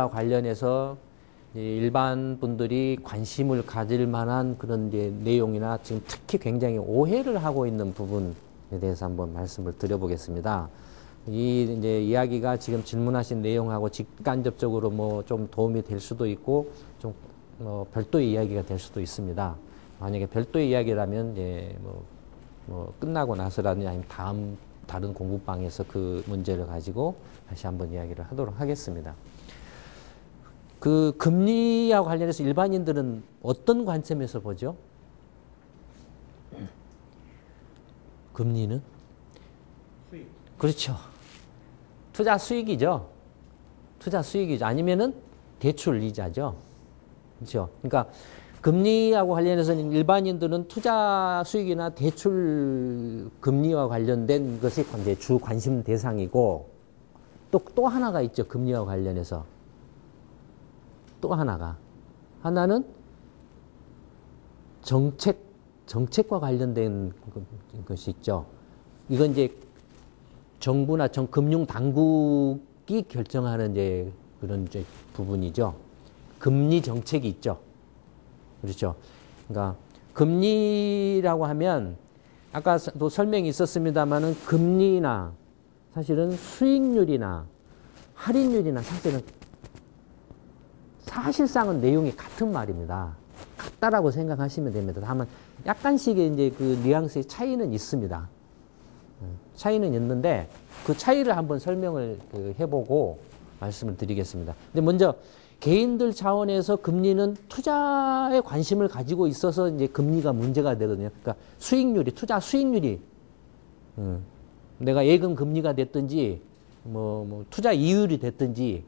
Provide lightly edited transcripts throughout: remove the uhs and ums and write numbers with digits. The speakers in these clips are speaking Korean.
금리와 관련해서 일반 분들이 관심을 가질 만한 그런 이제 내용이나 지금 특히 굉장히 오해를 하고 있는 부분에 대해서 한번 말씀을 드려보겠습니다. 이 이제 이야기가 지금 질문하신 내용하고 직간접적으로 뭐 좀 도움이 될 수도 있고 좀 별도의 이야기가 될 수도 있습니다. 만약에 별도의 이야기라면 이제 뭐 끝나고 나서라든지 아니면 다른 공부방에서 그 문제를 가지고 다시 한번 이야기를 하도록 하겠습니다. 그 금리와 관련해서 일반인들은 어떤 관점에서 보죠? 금리는? 수익. 그렇죠. 투자 수익이죠. 투자 수익이죠. 아니면은 대출 이자죠. 그렇죠. 그러니까 금리하고 관련해서는 일반인들은 투자 수익이나 대출 금리와 관련된 것이 이제 주 관심 대상이고 또 하나가 있죠. 금리와 관련해서. 또 하나는 정책과 관련된 것이 있죠. 이건 이제 정부나 금융 당국이 결정하는 이제 그런 이제 부분이죠. 금리 정책이 있죠. 그렇죠. 그러니까 금리라고 하면 아까도 설명이 있었습니다만은 금리나 사실은 수익률이나 할인율이나 사실상은 내용이 같은 말입니다. 같다라고 생각하시면 됩니다. 다만 약간씩의 이제 그 뉘앙스의 차이는 있습니다. 차이는 있는데 그 차이를 한번 설명을 해보고 말씀을 드리겠습니다. 근데 먼저 개인들 차원에서 금리는 투자에 관심을 가지고 있어서 이제 금리가 문제가 되거든요. 그러니까 수익률이, 투자 수익률이, 내가 예금 금리가 됐든지, 뭐 투자 이율이 됐든지,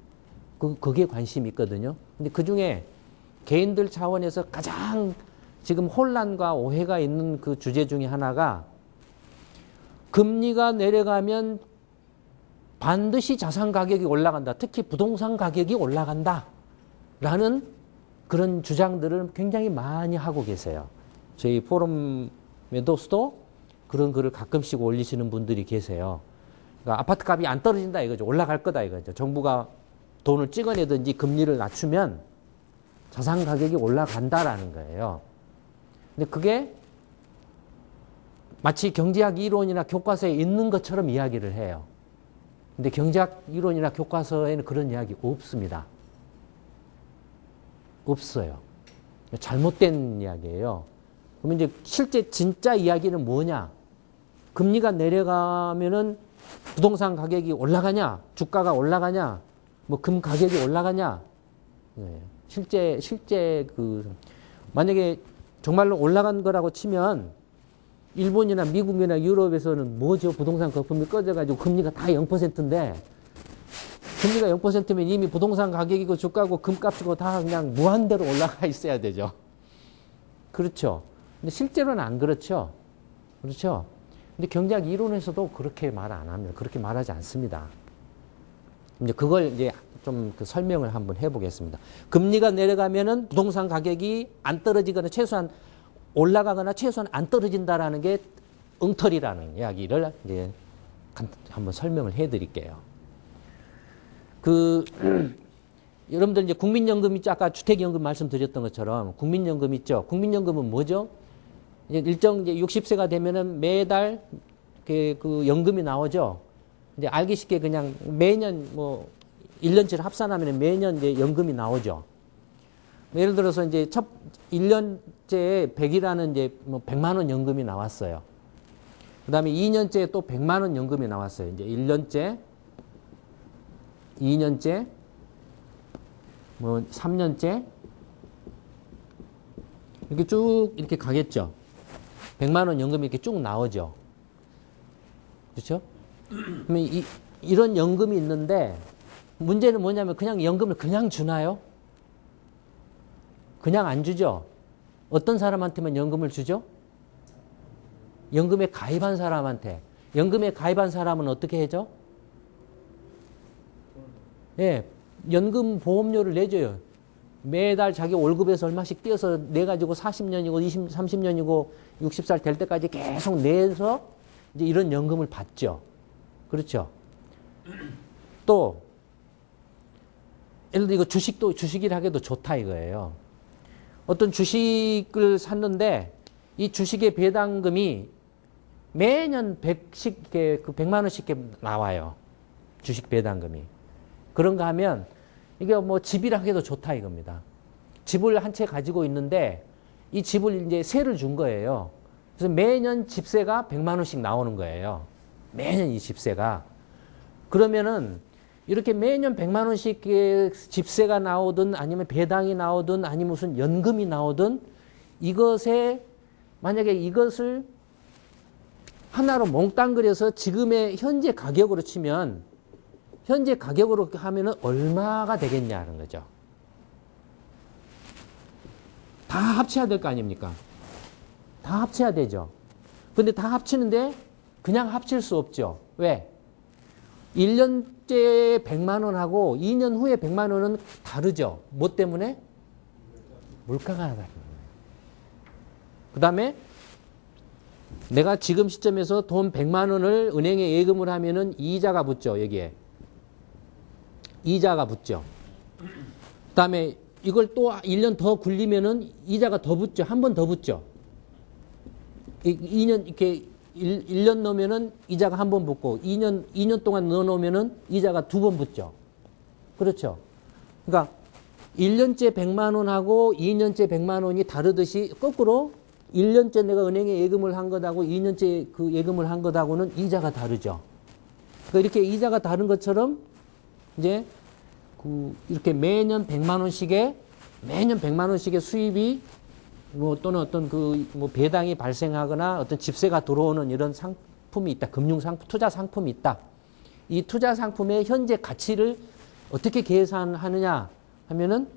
거기에 관심이 있거든요. 근데 그 중에 개인들 차원에서 가장 지금 혼란과 오해가 있는 그 주제 중에 하나가 금리가 내려가면 반드시 자산 가격이 올라간다. 특히 부동산 가격이 올라간다. 라는 그런 주장들을 굉장히 많이 하고 계세요. 저희 포럼에도서도 그런 글을 가끔씩 올리시는 분들이 계세요. 그러니까 아파트 값이 안 떨어진다 이거죠. 올라갈 거다 이거죠. 정부가 돈을 찍어내든지 금리를 낮추면 자산 가격이 올라간다라는 거예요. 근데 그게 마치 경제학 이론이나 교과서에 있는 것처럼 이야기를 해요. 근데 경제학 이론이나 교과서에는 그런 이야기 없습니다. 없어요. 잘못된 이야기예요. 그러면 이제 실제 진짜 이야기는 뭐냐? 금리가 내려가면은 부동산 가격이 올라가냐? 주가가 올라가냐? 뭐 금 가격이 올라가냐? 네. 실제 만약에 정말로 올라간 거라고 치면 일본이나 미국이나 유럽에서는 뭐죠? 부동산 거품이 꺼져가지고 금리가 다 0%인데 금리가 0%면 이미 부동산 가격이고 주가고 금값이고 다 그냥 무한대로 올라가 있어야 되죠. 그렇죠. 근데 실제로는 안 그렇죠. 그렇죠. 근데 경제학 이론에서도 그렇게 말 안 합니다. 그렇게 말하지 않습니다. 이제 그걸 이제 좀 설명을 한번 해보겠습니다. 금리가 내려가면은 부동산 가격이 안 떨어지거나 최소한 올라가거나 최소한 안 떨어진다라는 게 엉터리라는 이야기를 이제 한번 설명을 해드릴게요. 여러분들 이제 국민연금 있죠? 아까 주택연금 말씀드렸던 것처럼 국민연금 있죠? 국민연금은 뭐죠? 일정 이제 60세가 되면은 매달 그 연금이 나오죠? 이제 알기 쉽게 그냥 매년 뭐 1년치를 합산하면 매년 이제 연금이 나오죠. 예를 들어서 이제 1년째에 100이라는 이제 뭐 100만 원 연금이 나왔어요. 그 다음에 2년째에 또 100만 원 연금이 나왔어요. 이제 1년째, 2년째, 뭐 3년째, 이렇게 쭉 이렇게 가겠죠. 100만 원 연금이 이렇게 쭉 나오죠. 그렇죠? 그러면 이런 연금이 있는데 문제는 뭐냐면 그냥 연금을 그냥 주나요? 그냥 안 주죠. 어떤 사람한테만 연금을 주죠? 연금에 가입한 사람한테. 연금에 가입한 사람은 어떻게 해죠? 예, 연금 보험료를 내줘요. 매달 자기 월급에서 얼마씩 떼어서 내가지고 40년이고 30년이고 60살 될 때까지 계속 내서 이제 이런 연금을 받죠. 그렇죠. 또 예를 들어 이거 주식이라 하기도 좋다 이거예요. 어떤 주식을 샀는데 이 주식의 배당금이 매년 100만 원씩 나와요. 주식 배당금이. 그런가 하면 이게 뭐 집이라 하기도 좋다 이겁니다. 집을 한 채 가지고 있는데 이 집을 이제 세를 준 거예요. 그래서 매년 집세가 100만 원씩 나오는 거예요. 매년 이 집세가. 그러면은 이렇게 매년 100만 원씩 집세가 나오든 아니면 배당이 나오든 아니면 무슨 연금이 나오든 이것에 만약에 이것을 하나로 몽땅 그려서 지금의 현재 가격으로 치면 현재 가격으로 하면은 얼마가 되겠냐는 거죠. 다 합쳐야 될 거 아닙니까? 다 합쳐야 되죠. 근데 다 합치는데 그냥 합칠 수 없죠. 왜? 1년째 100만 원하고 2년 후에 100만 원은 다르죠. 뭐 때문에? 물가가 다른 거예요. 그 다음에 내가 지금 시점에서 돈 100만 원을 은행에 예금을 하면은 이자가 붙죠. 여기에. 이자가 붙죠. 그 다음에 이걸 또 1년 더 굴리면은 이자가 더 붙죠. 한 번 더 붙죠. 2년 이렇게 1년 넣으면은 이자가 한 번 붙고 2년 동안 넣어 놓으면은 이자가 두 번 붙죠. 그렇죠. 그러니까 1년째 100만 원하고 2년째 100만 원이 다르듯이 거꾸로 1년째 내가 은행에 예금을 한 것하고 2년째 그 예금을 한 것하고는 이자가 다르죠. 그러니까 이렇게 이자가 다른 것처럼 이제 이렇게 매년 100만 원씩의 수입이 뭐 또는 어떤 뭐 배당이 발생하거나 어떤 집세가 들어오는 이런 상품이 있다. 투자 상품이 있다. 이 투자 상품의 현재 가치를 어떻게 계산하느냐 하면은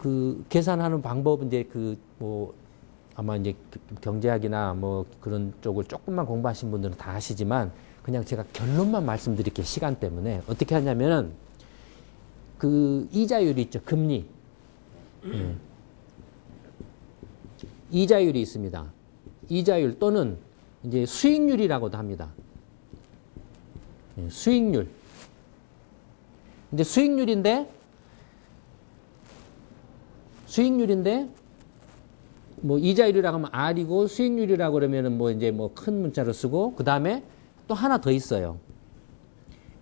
그 계산하는 방법은 이제 뭐 아마 이제 경제학이나 뭐 그런 쪽을 조금만 공부하신 분들은 다 아시지만 그냥 제가 결론만 말씀드릴게요. 시간 때문에. 어떻게 하냐면은 그 이자율이 있죠. 금리. 이자율이 있습니다. 이자율 또는 이제 수익률이라고도 합니다. 수익률. 근데 수익률인데 뭐 이자율이라고 하면 R이고 수익률이라고 그러면은 뭐 이제 뭐 큰 문자로 쓰고 그 다음에 또 하나 더 있어요.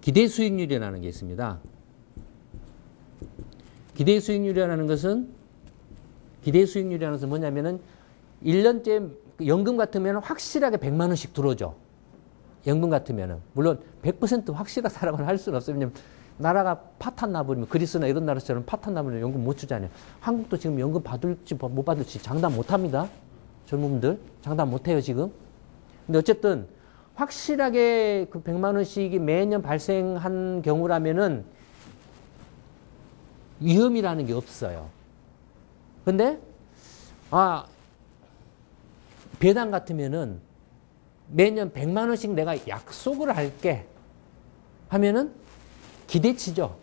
기대 수익률이라는 게 있습니다. 기대 수익률이라는 것은 뭐냐면은 1년째 연금 같으면 확실하게 100만 원씩 들어오죠. 연금 같으면은. 물론 100% 확실하다라고는 할 수는 없어요. 왜냐면 나라가 파탄 나버리면 그리스나 이런 나라처럼 파탄 나버리면 연금 못 주잖아요. 한국도 지금 연금 받을지 못 받을지 장담 못 합니다. 젊은 분들. 장담 못 해요, 지금. 근데 어쨌든 확실하게 그 100만 원씩이 매년 발생한 경우라면은 위험이라는 게 없어요. 근데 배당 같으면은 매년 100만 원씩 내가 약속을 할게 하면은 기대치죠.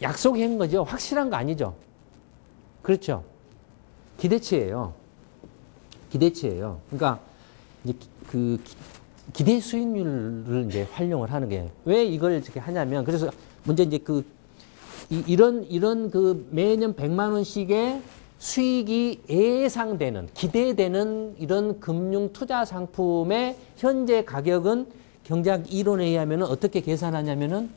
약속한 거죠. 확실한 거 아니죠. 그렇죠. 기대치예요. 그러니까 이제 기대 수익률을 이제 활용을 하는 게 왜 이걸 이렇게 하냐면 그래서 먼저 이제 이런 매년 100만 원씩의 수익이 예상되는, 기대되는 이런 금융 투자 상품의 현재 가격은 경제학 이론에 의하면 어떻게 계산하냐면은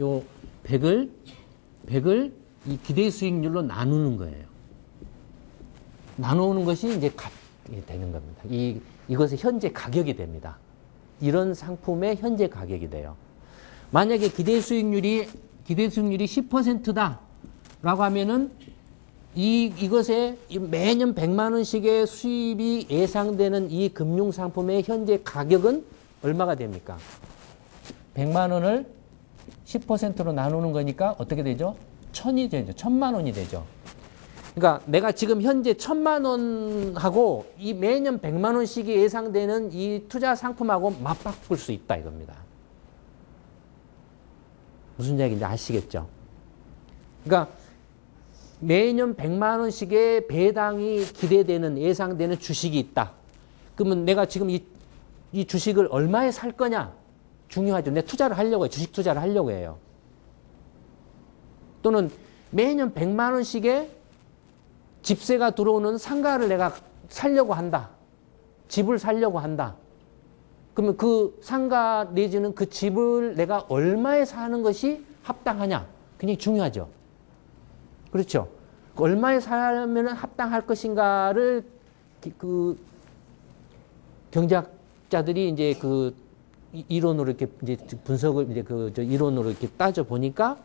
요 100을 이 기대 수익률로 나누는 거예요. 나누는 것이 이제 값이 되는 겁니다. 이것의 현재 가격이 됩니다. 이런 상품의 현재 가격이 돼요. 만약에 기대 수익률이 10%다 라고 하면은 이것에 매년 100만 원씩의 수입이 예상되는 이 금융 상품의 현재 가격은 얼마가 됩니까? 100만 원을 10%로 나누는 거니까 어떻게 되죠? 1000이 되죠. 1000만 원이 되죠. 그러니까 내가 지금 현재 1000만 원하고 이 매년 100만 원씩이 예상되는 이 투자 상품하고 맞바꿀 수 있다 이겁니다. 무슨 이야기인지 아시겠죠? 그러니까 매년 100만 원씩의 배당이 기대되는 예상되는 주식이 있다. 그러면 내가 지금 이 주식을 얼마에 살 거냐? 중요하죠. 내 투자를 하려고 해요. 주식 투자를 하려고 해요. 또는 매년 100만 원씩의 집세가 들어오는 상가를 내가 살려고 한다. 집을 살려고 한다. 그러면 그 상가 내지는 그 집을 내가 얼마에 사는 것이 합당하냐? 굉장히 중요하죠. 그렇죠. 얼마에 살면 합당할 것인가를 그 경제학자들이 이제 그 이론으로 이렇게 이제 분석을 이제 그 이론으로 이렇게 따져 보니까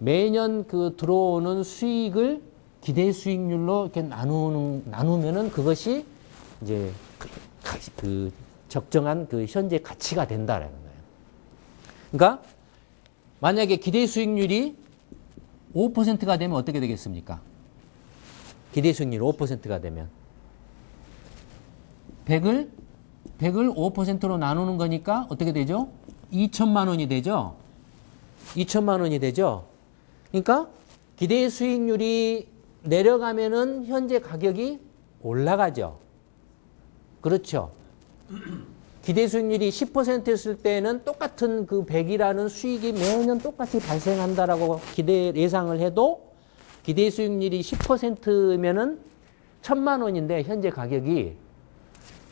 매년 그 들어오는 수익을 기대 수익률로 이렇게 나누면은 그것이 이제 그 적정한 그 현재 가치가 된다라는 거예요. 그러니까 만약에 기대 수익률이 5%가 되면 어떻게 되겠습니까? 기대 수익률 5%가 되면 100을 5%로 나누는 거니까 어떻게 되죠? 2천만 원이 되죠? 2천만 원이 되죠? 그러니까 기대 수익률이 내려가면은 현재 가격이 올라가죠. 그렇죠. 기대 수익률이 10%였을 때는 똑같은 그 100이라는 수익이 매년 똑같이 발생한다라고 예상을 해도 기대 수익률이 10%면은 1,000만 원인데 현재 가격이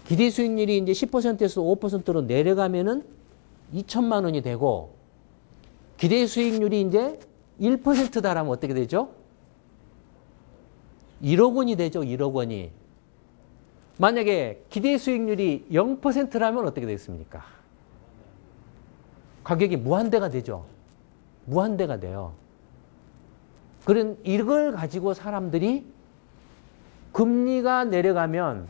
기대 수익률이 이제 10%에서 5%로 내려가면은 2천만 원이 되고 기대 수익률이 이제 1%다라면 어떻게 되죠? 1억 원이 되죠. 1억 원이. 만약에 기대 수익률이 0%라면 어떻게 되겠습니까? 가격이 무한대가 되죠. 무한대가 돼요. 그런 이걸 가지고 사람들이 금리가 내려가면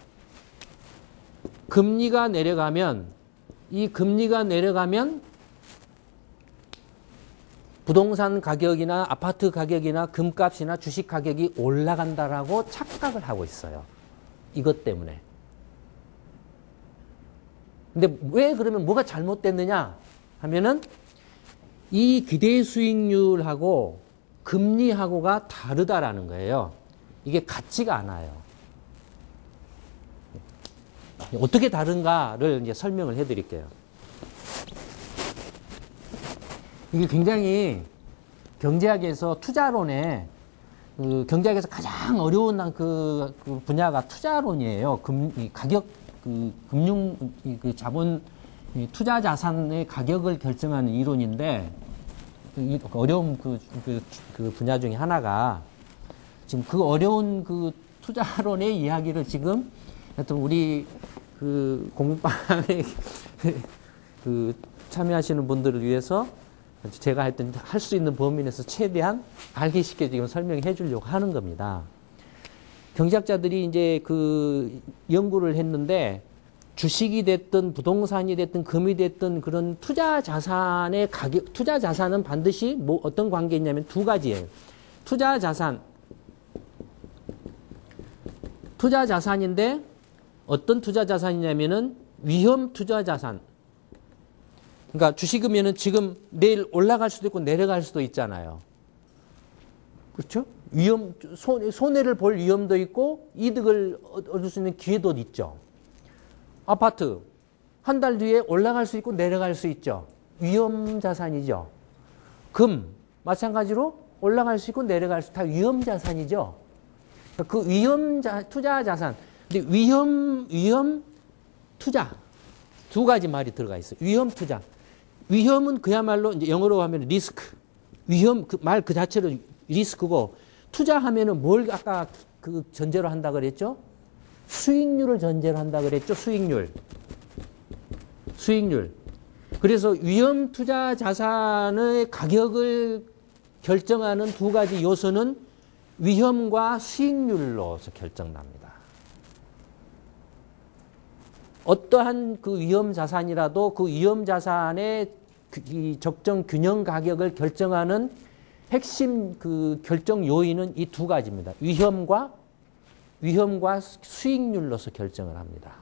부동산 가격이나 아파트 가격이나 금값이나 주식 가격이 올라간다라고 착각을 하고 있어요. 이것 때문에. 근데 왜 그러면 뭐가 잘못됐느냐 하면은 이 기대 수익률하고 금리하고가 다르다라는 거예요. 이게 같지가 않아요. 어떻게 다른가를 이제 설명을 해 드릴게요. 이게 굉장히 경제학에서 투자론에 경제학에서 가장 어려운 그 분야가 투자론이에요. 가격 금융 자본 투자 자산의 가격을 결정하는 이론인데 어려운 그 분야 중에 하나가 지금 그 어려운 그 투자론의 이야기를 지금 하여튼 우리 그 공부방에 그 참여하시는 분들을 위해서 제가 하여튼 할 수 있는 범위 내에서 최대한 알기 쉽게 지금 설명해 주려고 하는 겁니다. 경제학자들이 이제 그 연구를 했는데 주식이 됐든 부동산이 됐든 금이 됐든 그런 투자 자산의 가격, 투자 자산은 반드시 뭐 어떤 관계가 있냐면 두 가지예요. 투자 자산인데 어떤 투자 자산이냐면은 위험 투자 자산. 그러니까 주식이면은 지금 내일 올라갈 수도 있고 내려갈 수도 있잖아요. 그렇죠? 손해를 볼 위험도 있고 이득을 얻을 수 있는 기회도 있죠. 아파트 한 달 뒤에 올라갈 수 있고 내려갈 수 있죠. 위험 자산이죠. 금 마찬가지로 올라갈 수 있고 내려갈 수 다 위험 자산이죠. 그 투자 자산. 근데 위험 투자 두 가지 말이 들어가 있어요. 위험 투자. 위험은 그야말로 이제 영어로 하면 리스크. 위험 말 그 자체로 리스크고 투자하면은 뭘 아까 그 전제로 한다 그랬죠? 수익률을 전제로 한다 그랬죠? 수익률. 그래서 위험 투자 자산의 가격을 결정하는 두 가지 요소는 위험과 수익률로서 결정납니다. 어떠한 그 위험 자산이라도 그 위험 자산의 이 적정 균형 가격을 결정하는 핵심 그 결정 요인은 이 두 가지입니다. 위험과 수익률로서 결정을 합니다.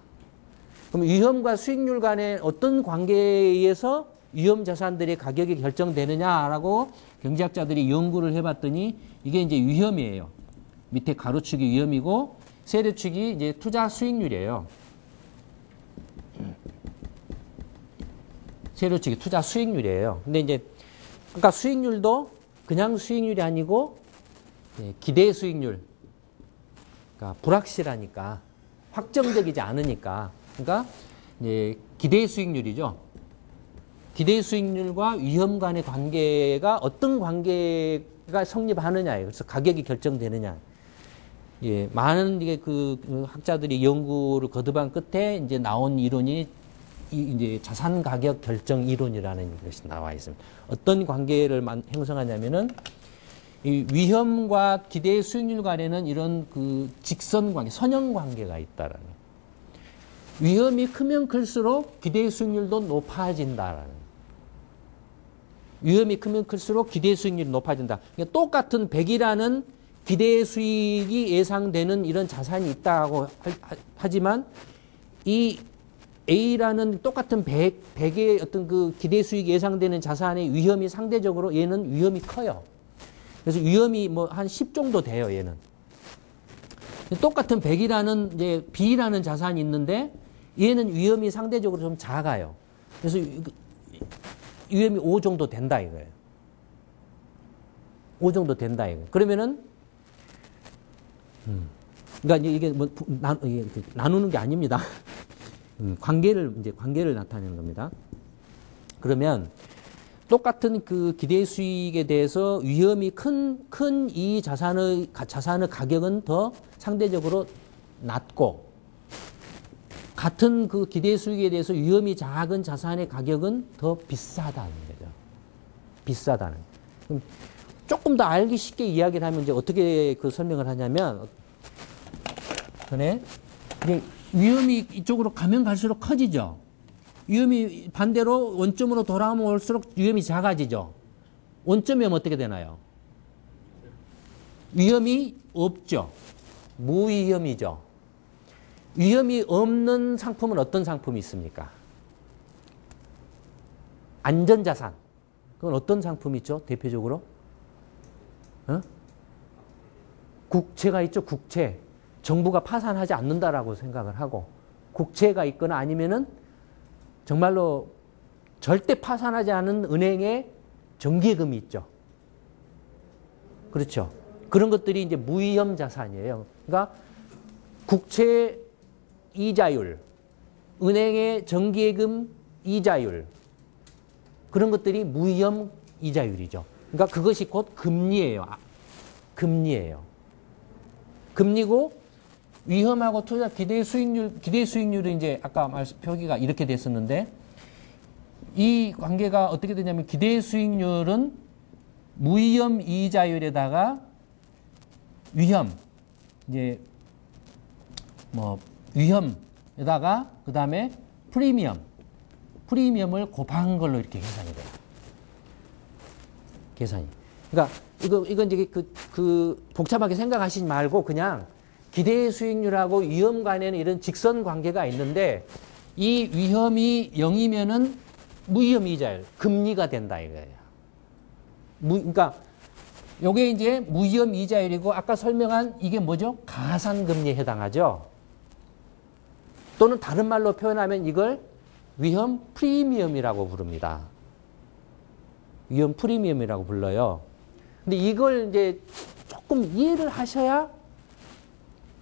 그럼 위험과 수익률 간의 어떤 관계에 의해서 위험 자산들의 가격이 결정되느냐라고 경제학자들이 연구를 해봤더니 이게 이제 위험이에요. 밑에 가로축이 위험이고 세로축이 이제 투자 수익률이에요. 세로축이 투자 수익률이에요. 근데 이제 그러니까 수익률도 그냥 수익률이 아니고 기대 수익률. 그러니까 불확실하니까 확정적이지 않으니까. 그러니까 이제 기대 수익률이죠. 기대 수익률과 위험 간의 관계가 어떤 관계가 성립하느냐예요. 그래서 가격이 결정되느냐. 예, 많은 이게 그 학자들이 연구를 거듭한 끝에 이제 나온 이론이 이제 자산 가격 결정 이론이라는 것이 나와 있습니다. 어떤 관계를 형성하냐면은 이 위험과 기대 수익률 간에는 이런 그 직선 관계, 선형 관계가 있다라는. 위험이 크면 클수록 기대 수익률도 높아진다라는. 위험이 크면 클수록 기대 수익률이 높아진다. 그러니까 똑같은 100이라는 기대 수익이 예상되는 이런 자산이 있다고 하지만 이 A라는 똑같은 100의 어떤 그 기대 수익이 예상되는 자산의 위험이 상대적으로 얘는 위험이 커요. 그래서 위험이 뭐 한 10 정도 돼요, 얘는. 똑같은 100이라는 이제 B라는 자산이 있는데 얘는 위험이 상대적으로 좀 작아요. 그래서 위험이 5 정도 된다 이거예요. 5 정도 된다 이거예요. 그러면은 그러니까 이게 뭐 나누는 게 아닙니다. 관계를 나타내는 겁니다. 그러면 똑같은 그 기대 수익에 대해서 위험이 큰 이 자산의 가격은 더 상대적으로 낮고 같은 그 기대 수익에 대해서 위험이 작은 자산의 가격은 더 비싸다는 거죠. 비싸다는. 그럼 조금 더 알기 쉽게 이야기를 하면 이제 어떻게 그 설명을 하냐면, 전에 위험이 이쪽으로 가면 갈수록 커지죠. 위험이 반대로 원점으로 돌아오면 올수록 위험이 작아지죠. 원점이 오면 어떻게 되나요? 위험이 없죠. 무위험이죠. 위험이 없는 상품은 어떤 상품이 있습니까? 안전자산. 그건 어떤 상품이 있죠? 대표적으로? 국채가 있죠. 국채. 정부가 파산하지 않는다라고 생각을 하고, 국채가 있거나 아니면은 정말로 절대 파산하지 않은 은행에 정기예금이 있죠. 그렇죠. 그런 것들이 이제 무위험 자산이에요. 그러니까 국채 이자율, 은행의 정기예금 이자율, 그런 것들이 무위험 이자율이죠. 그러니까 그것이 곧 금리예요. 금리예요. 금리고 위험하고 투자 기대 수익률은 이제 아까 표기가 이렇게 됐었는데, 이 관계가 어떻게 되냐면 기대 수익률은 무위험 이자율에다가 위험, 이제 뭐 위험에다가 그 다음에 프리미엄을 곱한 걸로 이렇게 계산이 돼요. 계산이. 그러니까 이건 이제 그 복잡하게 생각하시지 말고 그냥 기대 수익률하고 위험 간에는 이런 직선 관계가 있는데, 이 위험이 0이면은 무위험 이자율, 금리가 된다 이거예요. 그러니까 요게 이제 무위험 이자율이고, 아까 설명한 이게 뭐죠? 가산금리에 해당하죠. 또는 다른 말로 표현하면 이걸 위험 프리미엄이라고 부릅니다. 위험 프리미엄이라고 불러요. 근데 이걸 이제 조금 이해를 하셔야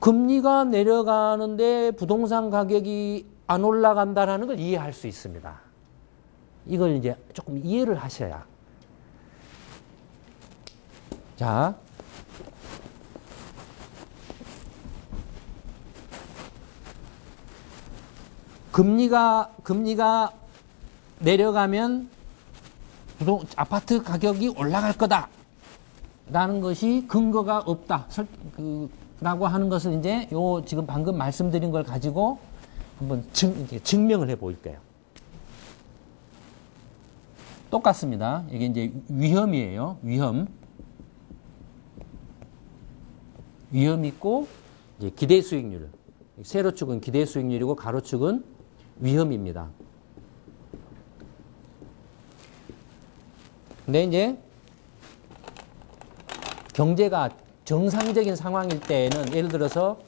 금리가 내려가는데 부동산 가격이 안 올라간다는 걸 이해할 수 있습니다. 이걸 이제 조금 이해를 하셔야. 자, 금리가 내려가면 아파트 가격이 올라갈 거다라는 것이 근거가 없다. 라고 하는 것을 이제 지금 방금 말씀드린 걸 가지고 한번 증명을 해 보일게요. 똑같습니다. 이게 이제 위험이에요. 위험 있고, 이제 기대 수익률. 세로축은 기대 수익률이고 가로축은 위험입니다. 근데 이제 경제가 정상적인 상황일 때는, 예를 들어서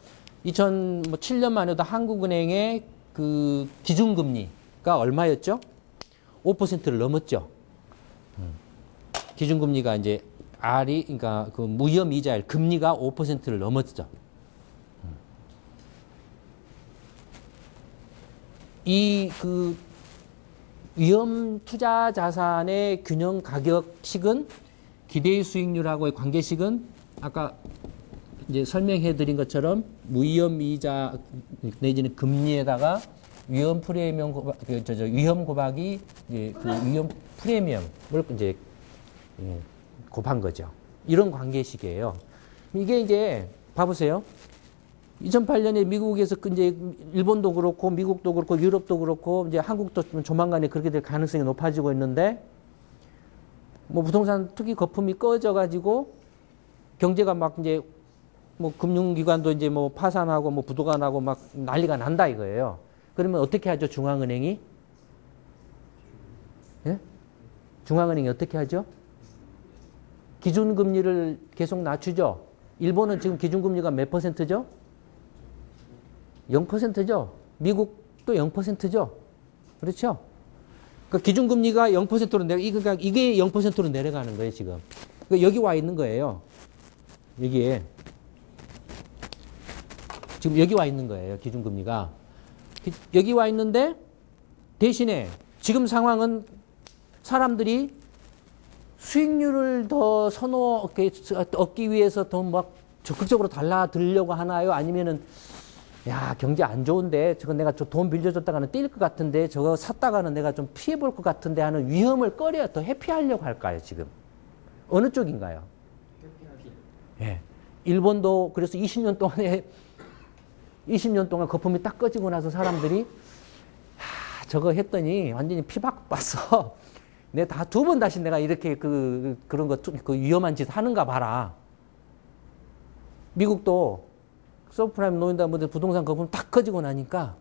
2007년만 해도 한국은행의 그 기준금리가 얼마였죠? 5%를 넘었죠. 기준금리가 이제 R이 그러니까 그 무위험 이자율 금리가 5%를 넘었죠. 이 그 위험 투자 자산의 균형 가격식은 기대 수익률하고의 관계식은 아까 이제 설명해 드린 것처럼 무위험 이자 내지는 금리에다가 위험 프리미엄 위험 곱하기 이제 그 위험 프리미엄을 이제 곱한 거죠. 이런 관계식이에요. 이게 이제 봐보세요. 2008년에 미국에서 이제 일본도 그렇고 미국도 그렇고 유럽도 그렇고 이제 한국도 조만간에 그렇게 될 가능성이 높아지고 있는데 뭐 부동산 투기 거품이 꺼져가지고 경제가 막 이제 뭐 금융기관도 이제 뭐 파산하고 뭐 부도가 나고 막 난리가 난다 이거예요. 그러면 어떻게 하죠? 중앙은행이? 예? 중앙은행이 어떻게 하죠? 기준금리를 계속 낮추죠. 일본은 지금 기준금리가 몇 %죠? 0%죠. 미국도 0%죠. 그렇죠? 그러니까 기준금리가 0%로 그러니까 이게 0%로 내려가는 거예요, 지금. 그러니까 여기 와 있는 거예요. 여기에. 지금 여기 와 있는 거예요, 기준금리가. 여기 와 있는데 대신에 지금 상황은 사람들이 수익률을 더 얻기 위해서 더 막 적극적으로 달라들려고 하나요? 아니면은 야, 경제 안 좋은데 저거 내가 돈 빌려줬다가는 뛸 것 같은데 저거 샀다가는 내가 좀 피해볼 것 같은데 하는 위험을 꺼려 더 회피하려고 할까요, 지금? 어느 쪽인가요? 예. 일본도 그래서 20년 동안 거품이 딱 꺼지고 나서 사람들이 저거 했더니 완전히 피박 봤어. 내가 다 2번 다시 내가 이렇게 그런 거 그 위험한 짓 하는가 봐라. 미국도 서브프라임 노인다분들 부동산 거품 딱 커지고 나니까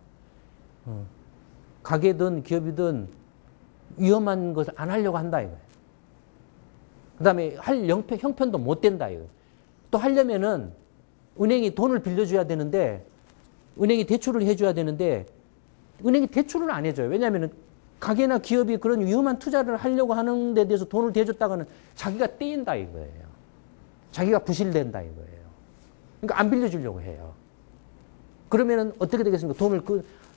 가게든 기업이든 위험한 것을 안 하려고 한다 이거예요. 그 다음에 할 형편도 못 된다 이거예요. 또 하려면은 은행이 돈을 빌려줘야 되는데 은행이 대출을 해줘야 되는데 은행이 대출을 안 해줘요. 왜냐하면 가게나 기업이 그런 위험한 투자를 하려고 하는 데 대해서 돈을 대줬다가는 자기가 떼인다 이거예요. 자기가 부실된다 이거예요. 그러니까 안 빌려주려고 해요. 그러면은 어떻게 되겠습니까? 돈을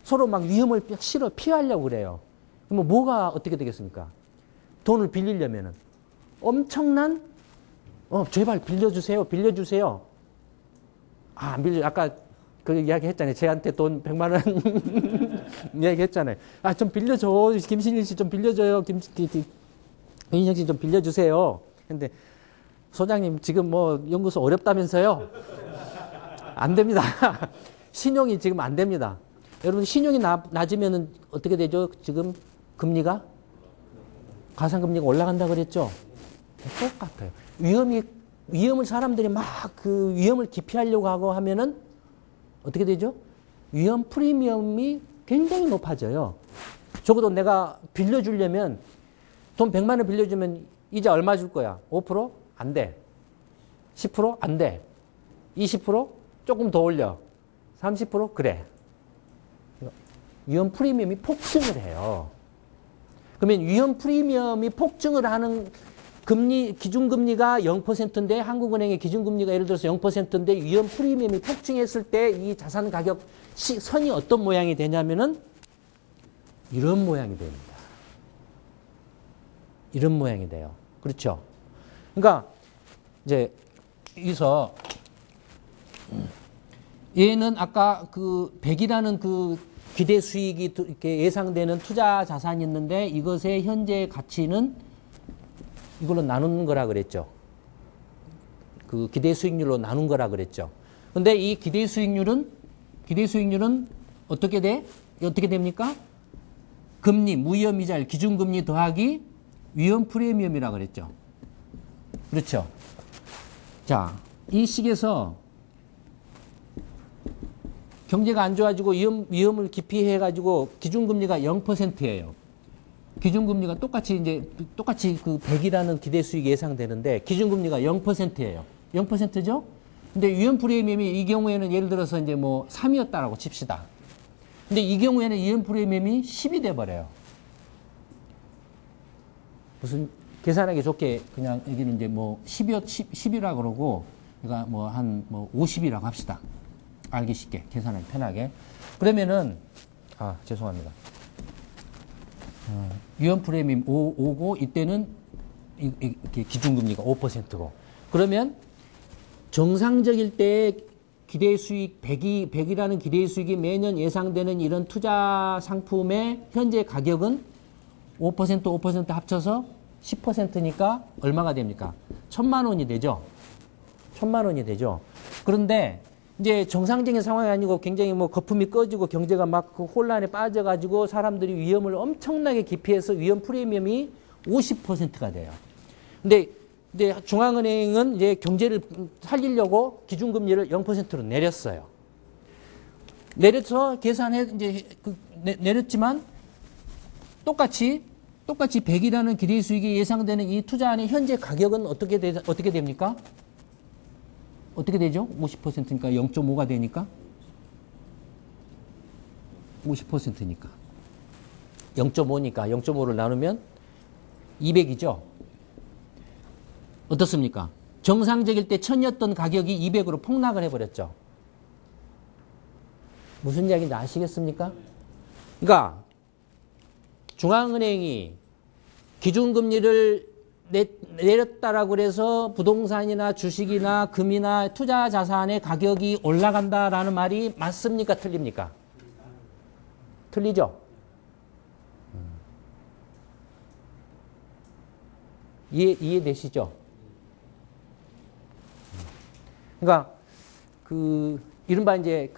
서로 막 위험을 싫어 피하려고 그래요. 그러면 뭐가 어떻게 되겠습니까? 돈을 빌리려면은 엄청난 제발 빌려주세요. 아, 안 빌려. 아까 그 이야기 했잖아요. 쟤한테 돈 100만 원 이야기 했잖아요. 아, 좀 빌려줘. 김신일 씨 좀 빌려줘요. 김인영 씨 좀 빌려주세요. 근데 소장님 지금 뭐 연구소 어렵다면서요? 안 됩니다. 신용이 지금 안 됩니다. 여러분 신용이 낮으면 어떻게 되죠? 지금 금리가 가상금리가 올라간다 그랬죠? 똑같아요. 위험을 사람들이 막 그 위험을 기피하려고 하고 하면은 어떻게 되죠? 위험 프리미엄이 굉장히 높아져요. 적어도 내가 빌려주려면 돈 100만 원 빌려주면 이자 얼마 줄 거야? 5%? 안 돼. 10%? 안 돼. 20%? 조금 더 올려. 30%? 그래. 위험 프리미엄이 폭증을 해요. 그러면 위험 프리미엄이 폭증을 하는 기준금리가 0%인데 한국은행의 기준금리가 예를 들어서 0%인데 위험 프리미엄이 폭증했을 때 이 자산 가격 선이 어떤 모양이 되냐면은 이런 모양이 됩니다. 이런 모양이 돼요. 그렇죠? 그러니까 이제 여기서 얘는 아까 그 100이라는 그 기대 수익이 이렇게 예상되는 투자 자산이 있는데 이것의 현재 가치는 이걸로 나눈 거라 그랬죠. 그 기대 수익률로 나눈 거라 그랬죠. 근데 이 기대 수익률은 어떻게 됩니까? 금리, 무위험 이자율, 기준금리 더하기 위험 프리미엄이라 그랬죠. 그렇죠. 자, 이 식에서 경제가 안 좋아지고 위험을 기피해가지고 기준금리가 0%예요. 기준금리가 똑같이 그 100이라는 기대 수익이 예상되는데 기준금리가 0%예요. 0%죠? 근데 위험 프리미엄이 이 경우에는 예를 들어서 이제 뭐 3이었다라고 칩시다. 근데 이 경우에는 위험 프리미엄이 10이 돼 버려요. 무슨 계산하기 좋게 그냥 여기는 이제 뭐 10이라 그러고 그러니까 뭐 한 뭐 50이라고 합시다. 알기 쉽게 계산하기 편하게. 그러면은 죄송합니다. 위험 프리미엄 5고 이때는 기준금리가 5%고 그러면 정상적일 때 기대 수익 100이라는 기대 수익이 매년 예상되는 이런 투자 상품의 현재 가격은 5% 합쳐서 10%니까 얼마가 됩니까? 1,000만 원이 되죠. 1,000만 원이 되죠. 그런데 이제 정상적인 상황이 아니고 굉장히 뭐 거품이 꺼지고 경제가 막 그 혼란에 빠져가지고 사람들이 위험을 엄청나게 기피해서 위험 프리미엄이 50%가 돼요. 근데 중앙은행은 이제 경제를 살리려고 기준금리를 0%로 내렸어요. 내려서 계산해 이제 내렸지만 똑같이 100이라는 기대 수익이 예상되는 이 투자안의 현재 가격은 어떻게 됩니까? 어떻게 되죠? 50%니까 0.5가 되니까 50%니까 0.5니까 0.5를 나누면 200이죠. 어떻습니까? 정상적일 때 1000이었던 가격이 200으로 폭락을 해버렸죠. 무슨 이야기인지 아시겠습니까? 그러니까 중앙은행이 기준금리를 내렸다라고 해서 부동산이나 주식이나 금이나 투자 자산의 가격이 올라간다라는 말이 맞습니까? 틀립니까? 틀리죠? 이해되시죠? 그러니까 이른바 이제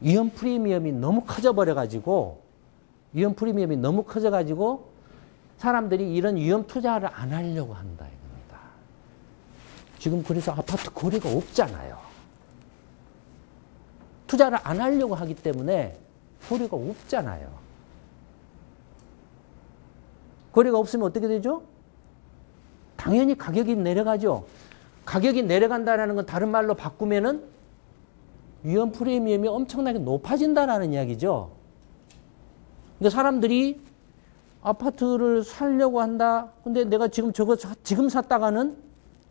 위험 프리미엄이 너무 커져버려가지고 사람들이 이런 위험 투자를 안 하려고 한다 이겁니다. 지금 그래서 아파트 거래가 없잖아요. 투자를 안 하려고 하기 때문에 거래가 없잖아요. 거래가 없으면 어떻게 되죠? 당연히 가격이 내려가죠. 가격이 내려간다는 건 다른 말로 바꾸면은 위험 프리미엄이 엄청나게 높아진다라는 이야기죠. 그러니까 사람들이 아파트를 사려고 한다. 근데 내가 지금 지금 샀다가는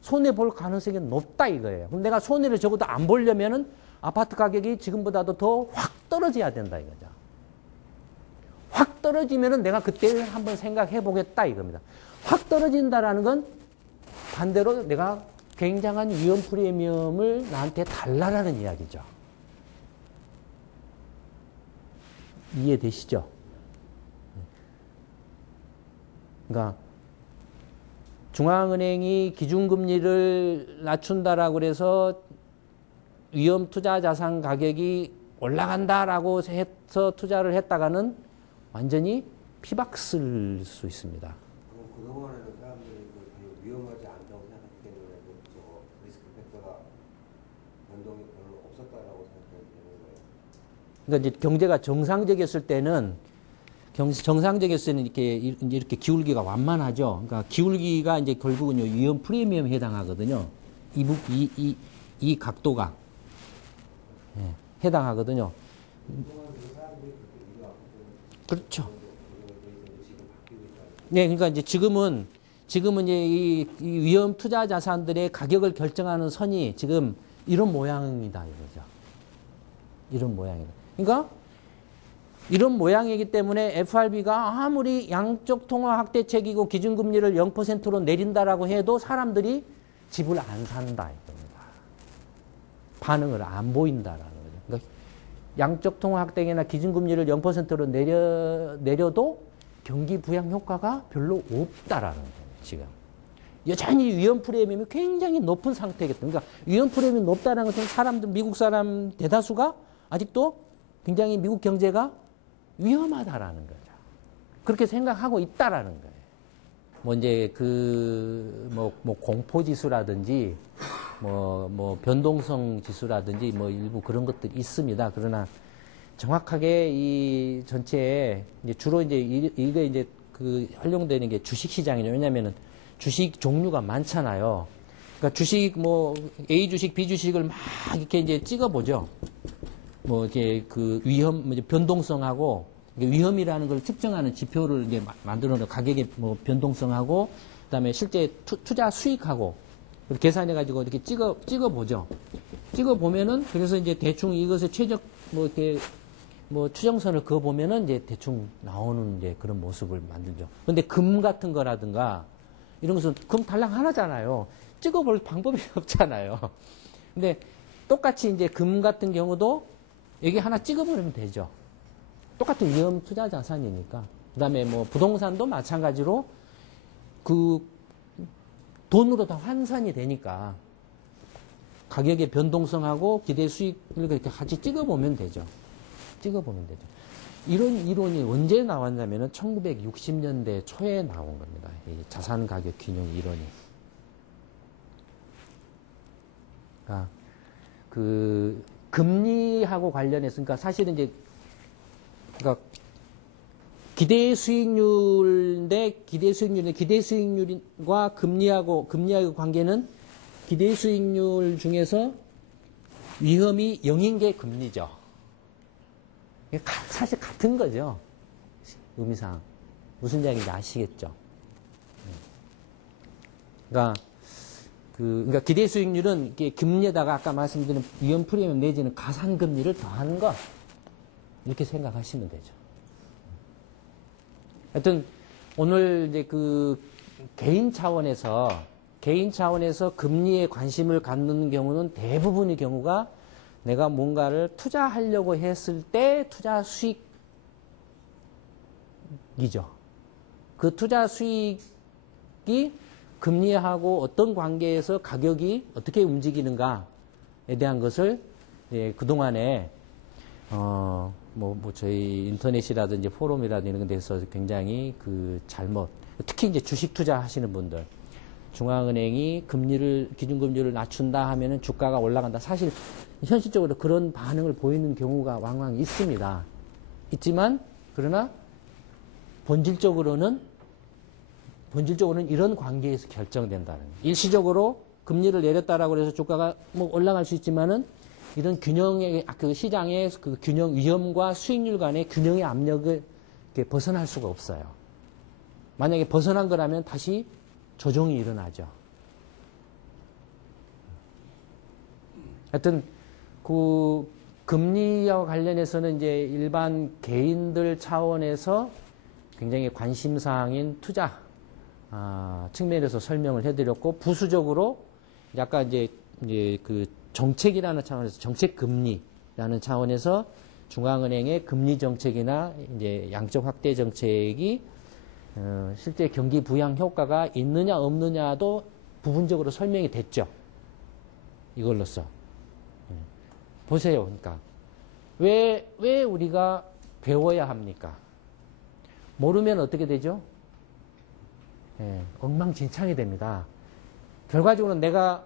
손해 볼 가능성이 높다 이거예요. 그럼 내가 손해를 적어도 안 보려면은 아파트 가격이 지금보다도 더 확 떨어져야 된다 이거죠. 확 떨어지면은 내가 그때 한번 생각해 보겠다 이겁니다. 확 떨어진다라는 건 반대로 내가 굉장한 위험 프리미엄을 나한테 달라라는 이야기죠. 이해되시죠? 그러니까 중앙은행이 기준금리를 낮춘다라고 해서 위험 투자 자산 가격이 올라간다라고 해서 투자를 했다가는 완전히 피박스일 수 있습니다. 그동안에는 사람들이 별로 위험하지 않다고 생각했기 때문에 리스크 팩터가 변동이 별로 없었다라고 생각하게 되는 거예요. 그러니까 이제 경제가 정상적이었을 때는 이렇게 기울기가 완만하죠. 그러니까 기울기가 이제 결국은요 위험 프리미엄에 해당하거든요. 이 각도가 해당하거든요. 그렇죠. 네, 그러니까 이제 지금은 이제 이 위험 투자 자산들의 가격을 결정하는 선이 지금 이런 모양입니다, 이거죠. 이런 모양이다. 그러니까 이런 모양이기 때문에 FRB가 아무리 양적 통화 확대책이고 기준금리를 0%로 내린다라고 해도 사람들이 집을 안 산다 이겁니다. 반응을 안 보인다라는 거죠. 그러니까 양적 통화 확대나 기준금리를 0%로 내려도 경기 부양 효과가 별로 없다라는 거예요. 지금 여전히 위험 프리미엄이 굉장히 높은 상태겠다. 그러니까 위험 프리미엄이 높다는 것은 미국 사람 대다수가 아직도 굉장히 미국 경제가 위험하다라는 거죠. 그렇게 생각하고 있다라는 거예요. 뭐 이제 뭐 공포 지수라든지 뭐 변동성 지수라든지 뭐 일부 그런 것들이 있습니다. 그러나 정확하게 이 전체에 이제 주로 이제 이게 이제 활용되는 게 주식 시장이죠. 왜냐면은 주식 종류가 많잖아요. 그러니까 주식 뭐 A 주식, B 주식을 막 이렇게 이제 찍어보죠. 뭐 이제 변동성하고 위험이라는 걸 측정하는 지표를 이제 만들어 놓은 가격의 뭐 변동성하고 그다음에 실제 투자 수익하고 계산해 가지고 이렇게 찍어 보죠. 찍어 보면은 그래서 이제 대충 이것의 최적 뭐 이렇게 뭐 추정선을 그어 보면은 이제 대충 나오는 이제 그런 모습을 만들죠. 근데 금 같은 거라든가 이런 것은 금 달랑 하나잖아요. 찍어 볼 방법이 없잖아요. 근데 똑같이 이제 금 같은 경우도 여기 하나 찍어 버리면 되죠. 똑같은 위험 투자 자산이니까. 그다음에 뭐 부동산도 마찬가지로 그 돈으로 다 환산이 되니까 가격의 변동성하고 기대 수익을 그렇게 같이 찍어보면 되죠. 찍어보면 되죠. 이런 이론이 언제 나왔냐면은 1960년대 초에 나온 겁니다. 이 자산 가격 균형 이론이. 그러니까 그 금리하고 관련해서 그러니까 사실은 이제 그러니까 기대 수익률인데 기대 수익률과 금리하고 관계는 기대 수익률 중에서 위험이 0인 게 금리죠. 사실 같은 거죠. 의미상. 무슨 이야기인지 아시겠죠? 그러니까 기대 수익률은 금리에다가 아까 말씀드린 위험 프리미엄 내지는 가산 금리를 더하는 것. 이렇게 생각하시면 되죠. 하여튼 오늘 이제 그 개인 차원에서 금리에 관심을 갖는 경우는 대부분의 경우가 내가 뭔가를 투자하려고 했을 때 투자 수익이죠. 그 투자 수익이 금리하고 어떤 관계에서 가격이 어떻게 움직이는가에 대한 것을 그동안에 저희 인터넷이라든지 포럼이라든지 이런 데서 굉장히 특히 이제 주식 투자 하시는 분들, 중앙은행이 기준금리를 낮춘다 하면은 주가가 올라간다. 사실 현실적으로 그런 반응을 보이는 경우가 왕왕 있습니다. 있지만, 그러나 본질적으로는 이런 관계에서 결정된다는 거예요. 일시적으로 금리를 내렸다라고 해서 주가가 뭐 올라갈 수 있지만은 이런 균형의, 그 시장의 그 균형, 위험과 수익률 간의 균형의 압력을 이렇게 벗어날 수가 없어요. 만약에 벗어난 거라면 다시 조정이 일어나죠. 하여튼, 그, 금리와 관련해서는 이제 일반 개인들 차원에서 굉장히 관심사항인 투자, 측면에서 설명을 해드렸고, 부수적으로, 약간 이제 그 정책이라는 차원에서, 정책금리라는 차원에서 중앙은행의 금리 정책이나 이제 양적 확대 정책이 실제 경기 부양 효과가 있느냐 없느냐도 부분적으로 설명이 됐죠. 이걸로써. 보세요. 그러니까 왜 우리가 배워야 합니까? 모르면 어떻게 되죠? 엉망진창이 됩니다. 결과적으로는 내가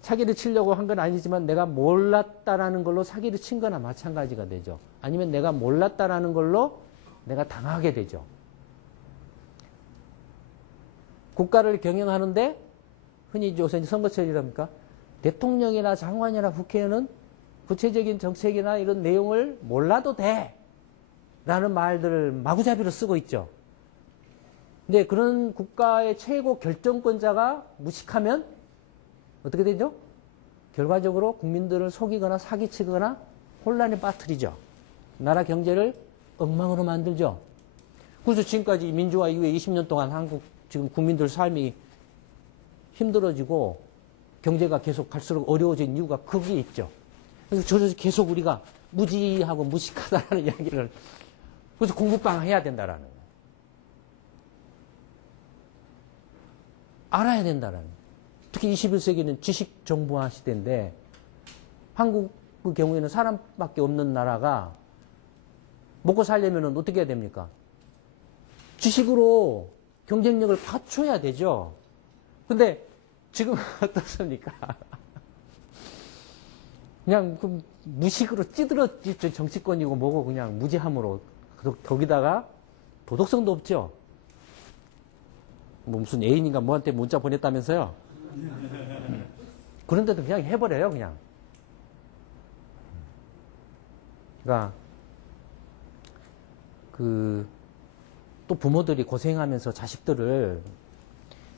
사기를 치려고 한 건 아니지만 내가 몰랐다라는 걸로 사기를 친 거나 마찬가지가 되죠. 아니면 내가 몰랐다라는 걸로 내가 당하게 되죠. 국가를 경영하는데 흔히 요새 선거철이랍니까? 대통령이나 장관이나 국회의원은 구체적인 정책이나 이런 내용을 몰라도 돼 라는 말들을 마구잡이로 쓰고 있죠. 근데 그런 국가의 최고 결정권자가 무식하면 어떻게 되죠? 결과적으로 국민들을 속이거나 사기치거나 혼란에 빠뜨리죠. 나라 경제를 엉망으로 만들죠. 그래서 지금까지 민주화 이후에 20년 동안 한국 지금 국민들 삶이 힘들어지고 경제가 계속 갈수록 어려워진 이유가 거기에 있죠. 그래서 저래서 계속 우리가 무지하고 무식하다라는 이야기를 그래서 공부방 해야 된다라는 거예요. 알아야 된다라는 거예요. 특히 21세기는 지식 정보화 시대인데 한국의 경우에는 사람밖에 없는 나라가 먹고 살려면 어떻게 해야 됩니까? 지식으로 경쟁력을 갖춰야 되죠. 근데 지금 어떻습니까? 그냥 그 무식으로 찌들었지 정치권이고 뭐고 그냥 무지함으로 거기다가 도덕성도 없죠. 뭐 무슨 애인인가 뭐한테 문자 보냈다면서요? 그런데도 그냥 해버려요, 그냥. 그러니까 또 부모들이 고생하면서 자식들을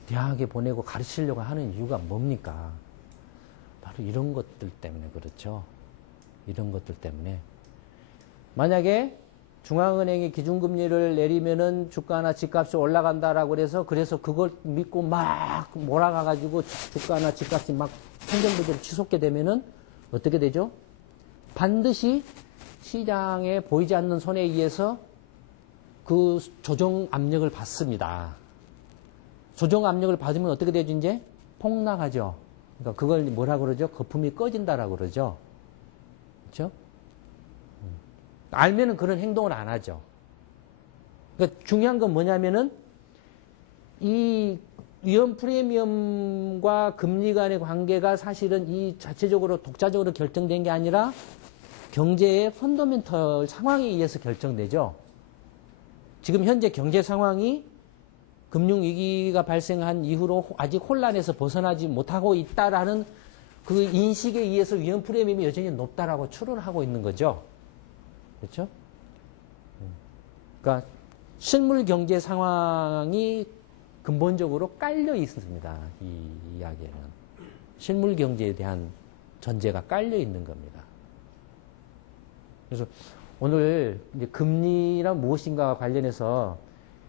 대학에 보내고 가르치려고 하는 이유가 뭡니까? 바로 이런 것들 때문에 그렇죠. 이런 것들 때문에. 만약에 중앙은행이 기준금리를 내리면은 주가나 집값이 올라간다라고 그래서 그걸 믿고 막 몰아가가지고 주가나 집값이 막 평균부대로 치솟게 되면은 어떻게 되죠? 반드시 시장에 보이지 않는 손에 의해서 그 조정 압력을 받습니다. 조정 압력을 받으면 어떻게 되죠? 이제 폭락하죠. 그러니까 그걸 뭐라 그러죠? 거품이 꺼진다라고 그러죠. 그렇죠? 알면은 그런 행동을 안 하죠. 그러니까 중요한 건 뭐냐면은 이 위험 프리미엄과 금리 간의 관계가 사실은 이 자체적으로 독자적으로 결정된 게 아니라 경제의 펀더멘털 상황에 의해서 결정되죠. 지금 현재 경제 상황이 금융위기가 발생한 이후로 아직 혼란에서 벗어나지 못하고 있다라는 그 인식에 의해서 위험 프리미엄이 여전히 높다라고 추론을 하고 있는 거죠. 그렇죠? 그러니까 실물 경제 상황이 근본적으로 깔려 있습니다. 이 이야기에는. 실물 경제에 대한 전제가 깔려 있는 겁니다. 그래서 오늘 이제 금리란 무엇인가와 관련해서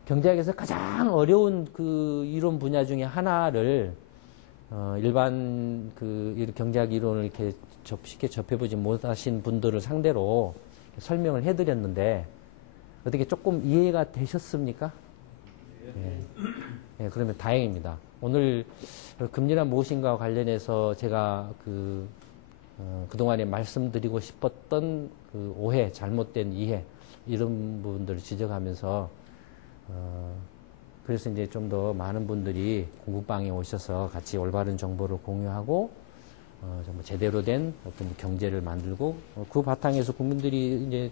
경제학에서 가장 어려운 그 이론 분야 중에 하나를 일반 그 경제학 이론을 이렇게 쉽게 접해보지 못하신 분들을 상대로 설명을 해드렸는데 어떻게 조금 이해가 되셨습니까? 네. 네, 그러면 다행입니다. 오늘 금리란 무엇인가와 관련해서 제가 그동안에 말씀드리고 싶었던 그 오해, 잘못된 이해 이런 부분들을 지적하면서 그래서 이제 좀 더 많은 분들이 공부방에 오셔서 같이 올바른 정보를 공유하고 정말 제대로 된 어떤 경제를 만들고 그 바탕에서 국민들이 이제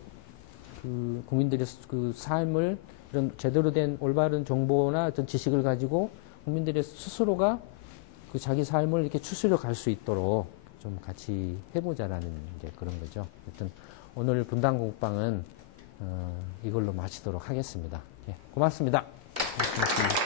국민들의 그 삶을 이런 제대로 된 올바른 정보나 어떤 지식을 가지고 국민들의 스스로가 그 자기 삶을 이렇게 추스려 갈 수 있도록 좀 같이 해보자라는 이제 그런 거죠. 하여튼 오늘 분당 공부방은 이걸로 마치도록 하겠습니다. 예, 고맙습니다. 고맙습니다.